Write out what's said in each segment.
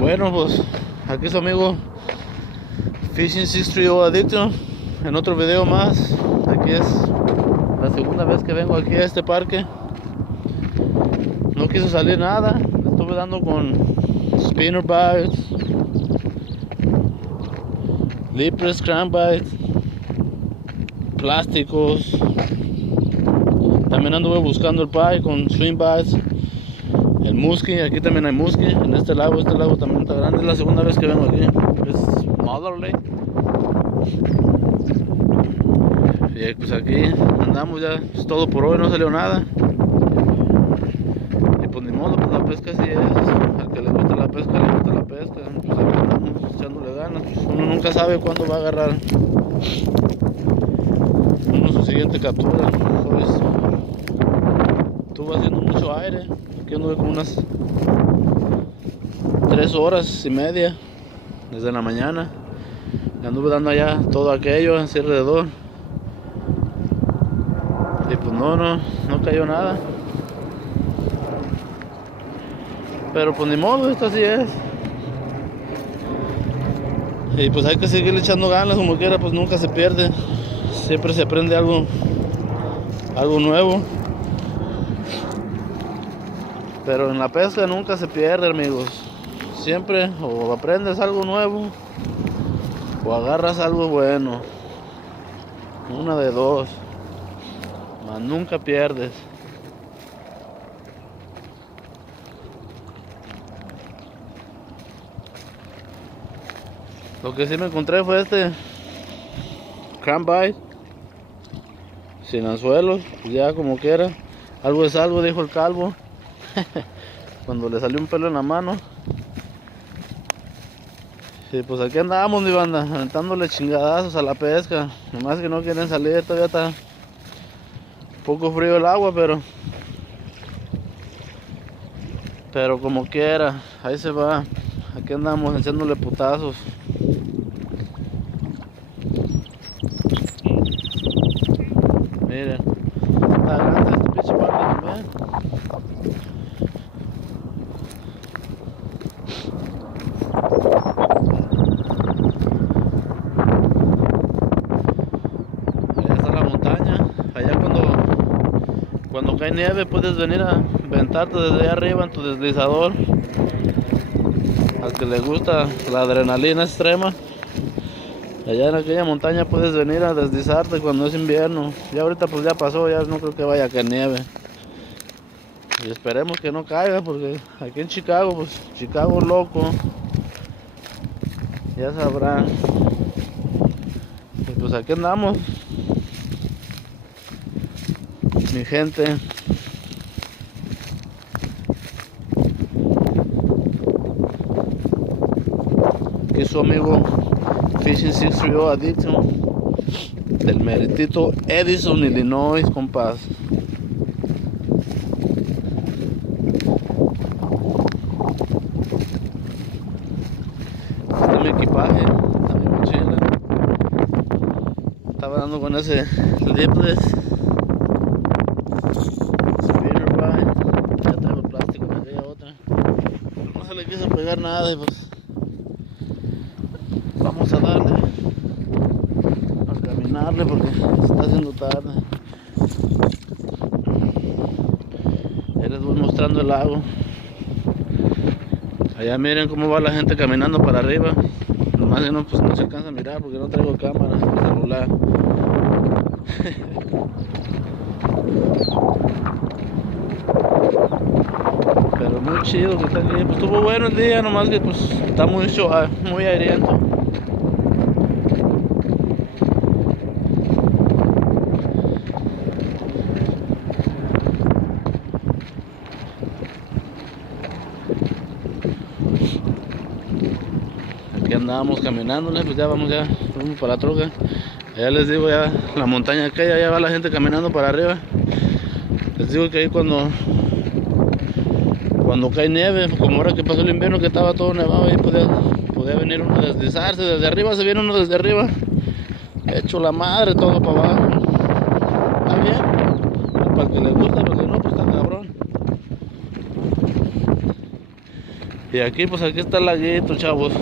Bueno, pues aquí su amigo Fishing 630 Addiction en otro video más. Aquí es la segunda vez que vengo aquí a este parque. No quiso salir nada. Le estuve dando con spinner bites, lipless crankbait, plásticos. También anduve buscando el pie con swing bites, el muskie. Aquí también hay muskie en este lago también está grande. Es la segunda vez que vengo aquí. Es Mother Lake. Y pues aquí andamos ya. Es todo por hoy, no salió nada. Y pues ni modo, pues la pesca así es. Al que le gusta la pesca, le gusta la pesca. Pues aquí andamos echándole ganas. Pues uno nunca sabe cuándo va a agarrar uno su siguiente captura. Pues estuvo haciendo mucho aire. Aquí anduve como unas 3 horas y media desde la mañana. Le anduve dando allá todo aquello así alrededor. Y pues no cayó nada. Pero pues ni modo, esto así es. Y pues hay que seguir echando ganas como quiera, pues nunca se pierde. Siempre se aprende algo nuevo. Pero en la pesca nunca se pierde, amigos. Siempre o aprendes algo nuevo o agarras algo bueno. Una de dos. Mas nunca pierdes. Lo que sí me encontré fue este crankbait sin anzuelos, pues ya como quiera. Algo es algo, dijo el calvo. Cuando le salió un pelo en la mano. Y pues aquí andamos, mi banda, aventándole chingadazos a la pesca. Nomás que no quieren salir, todavía está un poco frío el agua, pero como quiera, ahí se va. Aquí andamos echándole putazos. Miren, está grande este pinche parque también. Allá está la montaña. Allá cuando cae nieve puedes venir a aventarte desde allá arriba en tu deslizador. Al que le gusta la adrenalina extrema, allá en aquella montaña puedes venir a deslizarte cuando es invierno. Ya ahorita pues ya pasó, ya no creo que vaya a caer nieve. Y esperemos que no caiga, porque aquí en Chicago, pues Chicago loco, ya sabrán. Y pues aquí andamos, mi gente. Aquí su amigo Fishing 630 Addiction del meritito Edison, Illinois, compás. Este es mi equipaje, esta es mi mochila. Estaba dando con ese lipless spinner bite. Ya traigo el plástico de aquella otra. Pero no se le quiso pegar nada y pues vamos a darle, a caminarle porque se está haciendo tarde. Ahí les voy mostrando el lago. Allá miren cómo va la gente caminando para arriba. Nomás que no, pues no se alcanza a mirar porque no traigo cámara en el celular. Pero muy chido que está aquí. Pues estuvo bueno el día, nomás que pues está muy airiento. Aquí andábamos caminándole, pues ya vamos para la troca. Allá les digo, ya la montaña aquella, ya va la gente caminando para arriba. Les digo que ahí cuando cae nieve, como ahora que pasó el invierno que estaba todo nevado, ahí podía venir uno a deslizarse. Desde arriba se viene uno desde arriba, hecho la madre, todo para abajo. Está bien, para el que le gusta, porque no, pues está cabrón. Y aquí pues aquí está el laguito, chavos.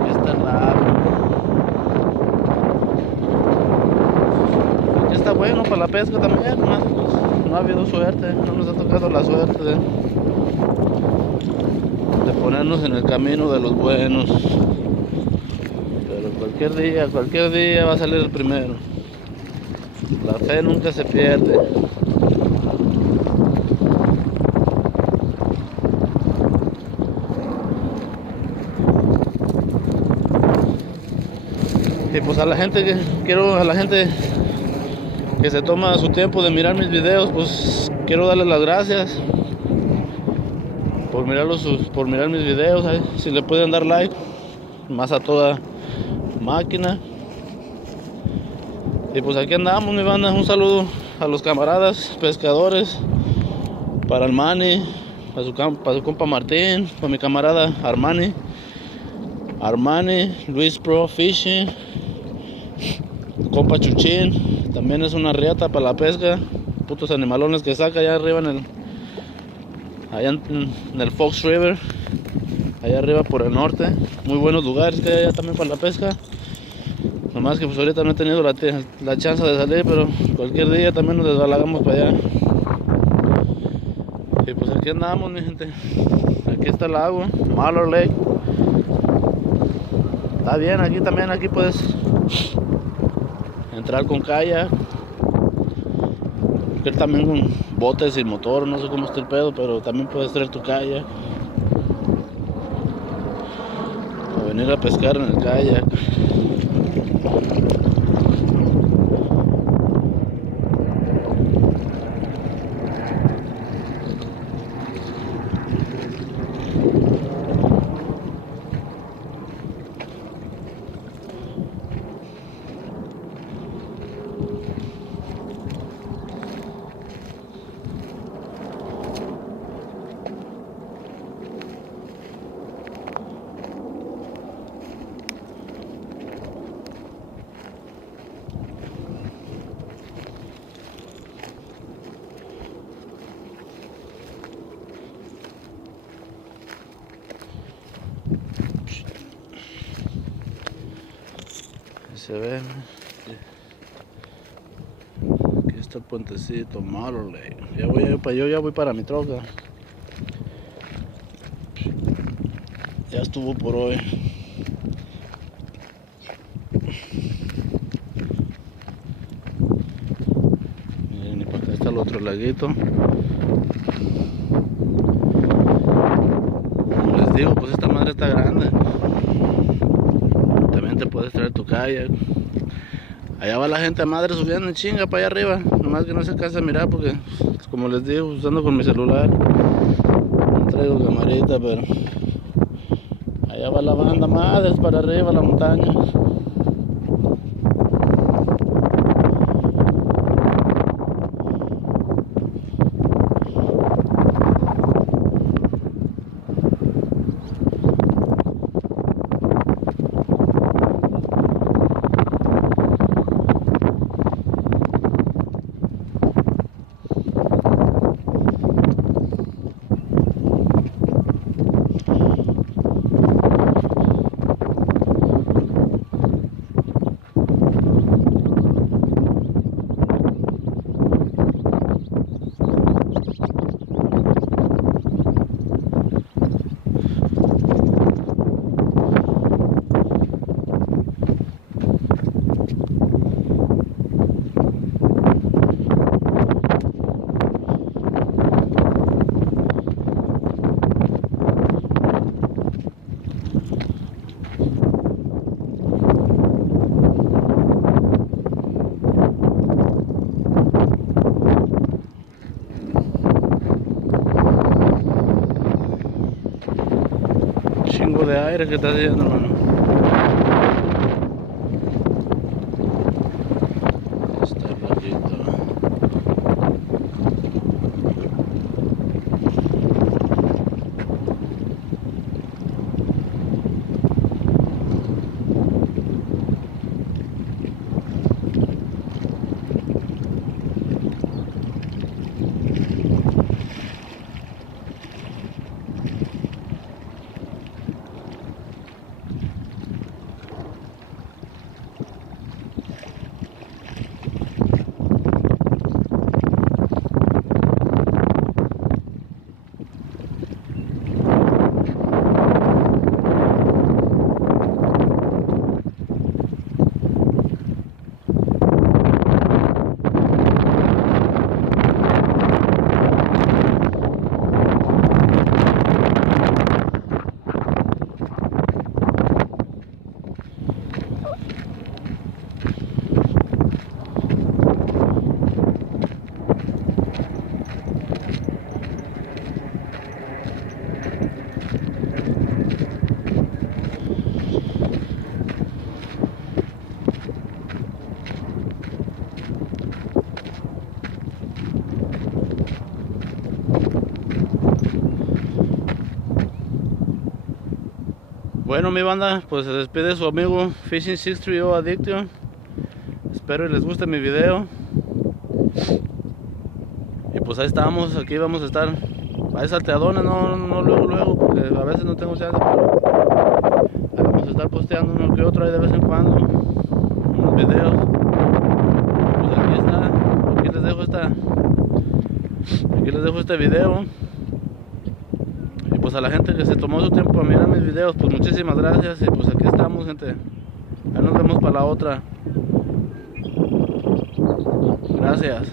Aquí está el lago. Aquí está bueno para la pesca también, nomás, pues, no ha habido suerte, no nos ha tocado la suerte de ponernos en el camino de los buenos. Pero cualquier día va a salir el primero. La fe nunca se pierde. Y pues a la gente que se toma su tiempo de mirar mis videos, pues quiero darles las gracias por mirar mis videos. Si le pueden dar like, más a toda máquina. Y pues aquí andamos, mi banda. Un saludo a los camaradas pescadores, para el Manny, para su compa Martín, para mi camarada Armani, Luis Pro Fishing, compa Chuchín, también es una riata para la pesca. Putos animalones que saca allá arriba allá en el Fox River, allá arriba por el norte. Muy buenos lugares que hay allá también para la pesca. Nomás que pues ahorita no he tenido la chance de salir, pero cualquier día también nos desbalagamos para allá. Y pues aquí andamos, mi gente. Aquí está el agua, Malheur Lake. Está bien, aquí puedes entrar con kayak, también con botes sin motor, no sé cómo está el pedo, pero también puedes traer tu kayak o venir a pescar en el kayak. Se ve, aquí está el puentecito, Malheur Lake. Ya voy para mi troca. Ya estuvo por hoy. Miren, y para acá está el otro laguito. Como les digo, pues esta madre está grande. También te puedes traer tu kayak. Allá va la gente a madre subiendo en chinga para allá arriba. Nomás que no se alcanza a mirar porque, como les digo, usando con mi celular. No traigo camarita, pero allá va la banda madres para arriba, la montaña. Chingo de aire que está haciendo, hermano. Está el laguito. Bueno, mi banda, pues se despide su amigo Fishing 630 Addiction. Espero y les guste mi video. Y pues ahí estamos, aquí vamos a estar. Hay salteadones, no luego, porque a veces no tengo chance, pero ahí vamos a estar posteando uno que otro ahí de vez en cuando, unos videos. Pues aquí está, aquí les dejo este video. Y pues a la gente que se tomó su tiempo a mirar mis videos, pues muchísimas gracias. Y pues aquí estamos, gente. Ahí nos vemos para la otra. Gracias.